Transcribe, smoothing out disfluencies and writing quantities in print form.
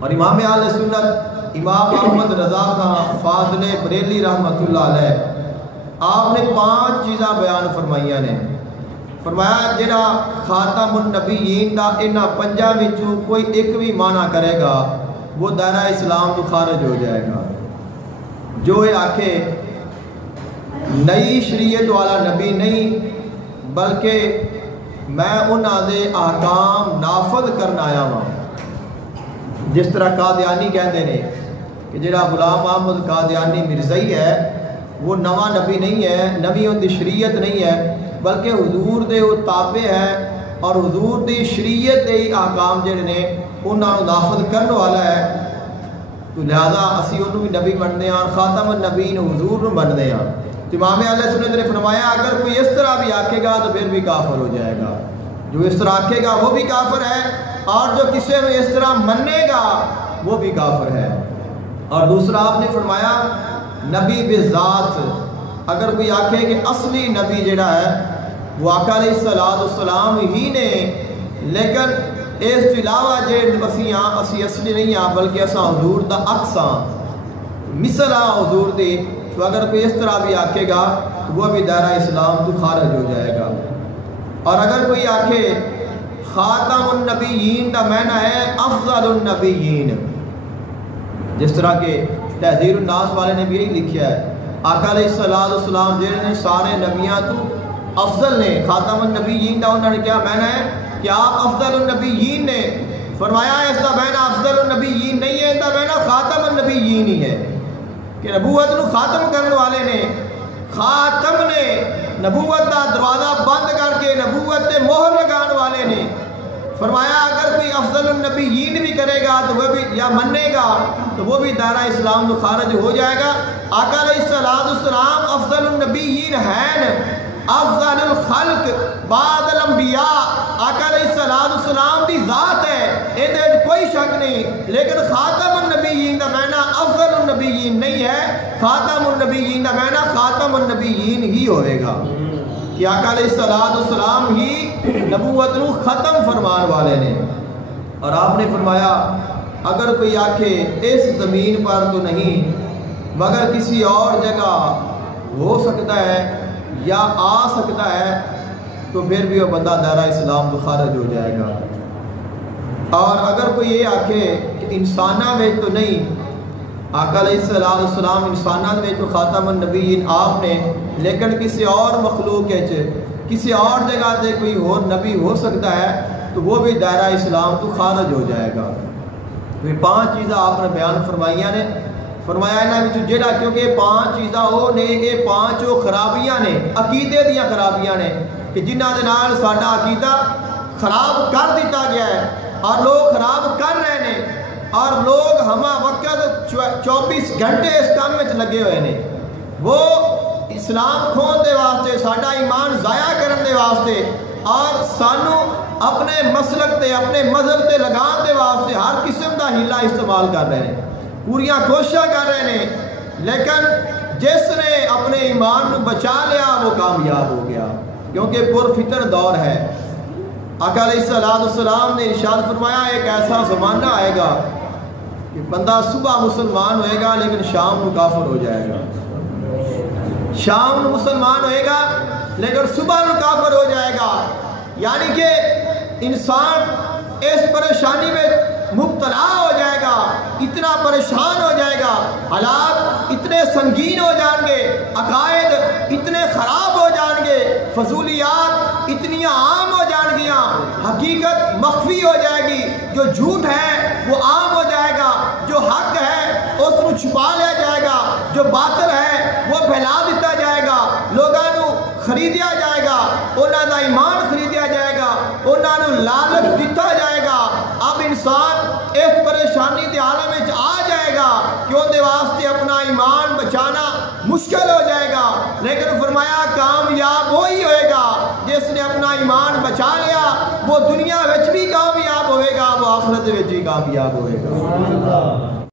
اور امام اہل سنت امام احمد رضا خان فاضل بریلی رحمتullah علیہ آپ نے 5 چیزاں بیان فرمائیاں نے. فرمایا جڑا خاتم النبیین دا انہاں 5 وچوں کوئی ایک بھی معنی کرے گا وہ دائرہ اسلام تو خارج ہو جائے گا. جو یہ آکھے نئی شریعت والا نبی نہیں بلکہ میں انہاں دے احکام نافذ کرنا آیا ہوں. جس طرح قادیانی کہتے ہیں کہ جڑا غلام احمد قادیانی مرزائی ہے وہ نواں نبی نہیں ہے, نبی ان دی شریعت نہیں ہے بلکہ حضور دے وہ تابع ہے اور حضور دی شریعت دے احکام جڑے نے انہاں نوں نافذ کرنے والا ہے. تو لہذا اسی انہوں بھی نبی مننے ہیں, خاتم النبیین حضور نوں مننے ہیں. تو امام اہل سنت نے فرمایا اگر کوئی اس طرح بھی آکھے گا تو پھر بھی کافر ہو جائے گا. جو اس طرح آکھے گا وہ بھی کافر ہے اور جو کسی میں اس طرح مننے گا وہ بھی کافر ہے. اور دوسرا آپ نے فرمایا نبی بذات, اگر کوئی آکھے کہ اصلی نبی جڑا ہے وہ آقا علیہ السلام ہی نے لیکن اس کے علاوہ جے اسی اصلی نہیں ہیں بلکہ اساں حضور دا عکس ہاں مثل حضور دی, تو اگر کوئی اس طرح بھی آکھے گا تو وہ بھی دائرہ اسلام تو خارج ہو جائے گا. اور اگر کوئی آکھے خاتم النبیین دا معنی ہے افضل النبیین, جس طرح کہ تحذیر الناس والے نے بھی یہی لکھا ہے آقا علیہ السلام جنہوں نے سارے نبیاں تو افضل نے, خاتم النبیین دا انہوں نے کیا معنی ہے کہ آپ افضل النبیین نے. فرمایا اس دا معنی افضل النبیین نہیں ہے, اس دا معنی خاتم النبیین ہی ہے کہ نبوت نو ختم کرنے والے نے, خاتم نے نبوت دا دروازہ بند کر کے نبوت تے مہر لگانے والے نے. فرمایا اگر کوئی افضل النبیین بھی کرے گا تو وہ بھی یا منے گا تو وہ بھی دائرہ اسلام تو خارج ہو جائے گا. آقا علیہ السلام افضل النبیین ہیں, افضل الخلق بعد الانبیاء آقا علیہ السلام دی ذات ہے, اندر کوئی شک نہیں. لیکن خاتم النبیین دا معنی افضل النبیین نہیں ہے, خاتم النبیین دا معنی خاتم النبیین ہی ہوئے گا کہ آقا علیہ السلام ہی نبوت نو ختم فرمان والے نے. اور آپ نے فرمایا اگر کوئی آکھے اس زمین پر تو نہیں مگر کسی اور جگہ ہو سکتا ہے یا آ سکتا ہے تو پھر بھی وہ بندہ دائرہ اسلام تو خارج ہو جائے گا. اور اگر کوئی یہ آکھے کہ انسانہ میں تو نہیں, آقا علیہ السلام انسانہ میں تو خاتم النبیین آپ نے, لیکن کسی اور مخلوق کسی اور جگہ سے کوئی اور نبی ہو سکتا ہے تو وہ بھی دائرہ اسلام تو خارج ہو جائے گا. یہ 5 چیزاں آپ نے بیان فرمائیاں نے. فرمایا نا جڑا کیونکہ 5 چیزاں وہ نے, یہ 5 خرابیاں نے, عقیدے دیاں خرابیاں نے کہ جنہاں دے نال ساڈا عقیدہ خراب کر دیتا گیا ہے اور لوگ خراب کر رہے ہیں اور لوگ ہمہ وقت 24 گھنٹے اس کام میں لگے ہوئے ہیں. وہ اسلام کھون دے واسطے, ساڈا ایمان ضائع کرن دے واسطے اور سانو اپنے مسلک تے اپنے مذہب تے لگان دے واسطے ہر قسم دا ہیلا استعمال کر رہے ہیں, پوریاں کوششاں کر رہے ہیں. لیکن جس نے اپنے ایمان نو بچا لیا وہ کامیاب ہو گیا کیونکہ پرفتن دور ہے. آقا علیہ السلام نے ارشاد فرمایا ایک ایسا زمانہ آئے گا کہ بندہ صبح مسلمان ہوئے گا لیکن شام کو کافر ہو جائے گا, شام کو مسلمان ہوئے گا لیکن صبح کو کافر ہو جائے گا. یعنی کہ انسان اس پریشانی میں مبتلا ہو جائے گا, اتنا پریشان ہو جائے گا, حالات اتنے سنگین ہو جائیں گے, عقائد اتنے خراب ہو جائیں گے, فضولیات اتنی عام ہو جائیں گیاں, حقیقت مخفی ہو جائے گی, جو جھوٹ ہے وہ عام ہو جائے گا, جو حق ہے اس کو چھپا لیا جائے گا, جو باطل ہے وہ پھیلا دیتا جائے گا, لوگوں کو خریدیا جائے گا, انہوں کا ایمان خریدیا جائے گا, انہوں کو لالچ دیتا جائے گا. اب انسان اس پریشانی کے عالم میں آ جائے گا کہ ان کے واسطے اپنا ایمان بچانا مشکل ہو جائے گا. لیکن فرمایا کامیاب وہی ہوئے گا جس نے اپنا ایمان بچا لیا, وہ دنیا وچ بھی کامیاب ہوئے گا, وہ آخرت وچ بھی کامیاب ہوئے گا.